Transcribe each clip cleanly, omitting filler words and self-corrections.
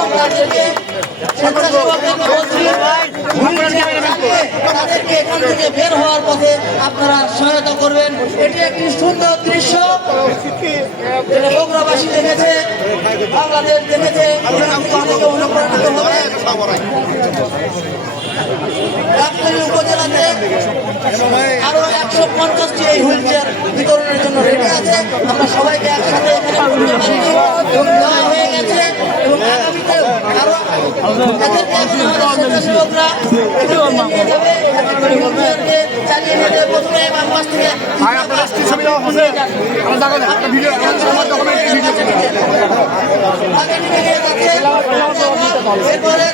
এবং তাদেরকে স্বেচ্ছাসেবকদেরকে বলছি তাদেরকে এখান থেকে বের হওয়ার পথে আপনারা সহায়তা করবেন। এটি একটি সুন্দর দৃশ্য যেটা বগুড়াবাসী দেখেছে, বাংলাদেশ দেখেছে, অনেকে অনুপ্রাণিত হবে। গাবতলী উপজেলাতে আরো 150টি এই হুইল চেয়ার বিতরণের জন্য রেডি আছে। আমরা সবাইকে একসাথে এখানে দেওয়া হয়ে গেছে এবং আগামীতে আরো স্বেচ্ছাসেবকরা নিয়ে যাবে, চালিয়ে নিয়ে যাবে। প্রথমে বাম পাশ থেকে এরপরে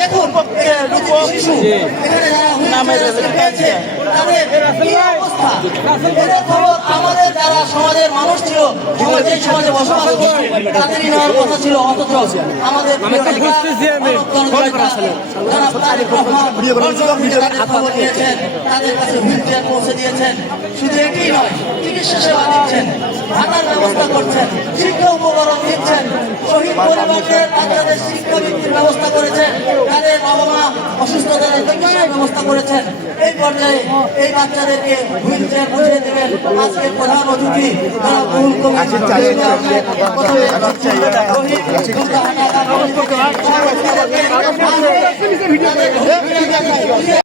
দেখুন শিশু এখানে পেয়েছে তাদের কি অবস্থা, এদের খবর আমাদের যারা সমাজের মানুষ ছিল, যে সমাজে বসবাস করছে তাদেরই নেওয়ার কথা ছিল। অথচ আমাদের খবর নিয়েছেন, তাদের কাছে হুইল চেয়ার পৌঁছে দিয়েছেন। শুধু এটি নয়, চিকিৎসা সেবা দিচ্ছেন, ভাতার ব্যবস্থা করছেন, শিক্ষা উপকরণ দিচ্ছেন, শহীদ পরিবারদের বাচ্চাদের শিক্ষাবৃত্তির ব্যবস্থা করেছেন, তাদের বাবা মা অসুস্থতার চিকিৎসার ব্যবস্থা করেছেন। এই পর্যায়ে এই বাচ্চাদেরকে হুইল চেয়ার বুঝিয়ে দেবেন আজকের প্রধান অতিথি বহুল কমিটি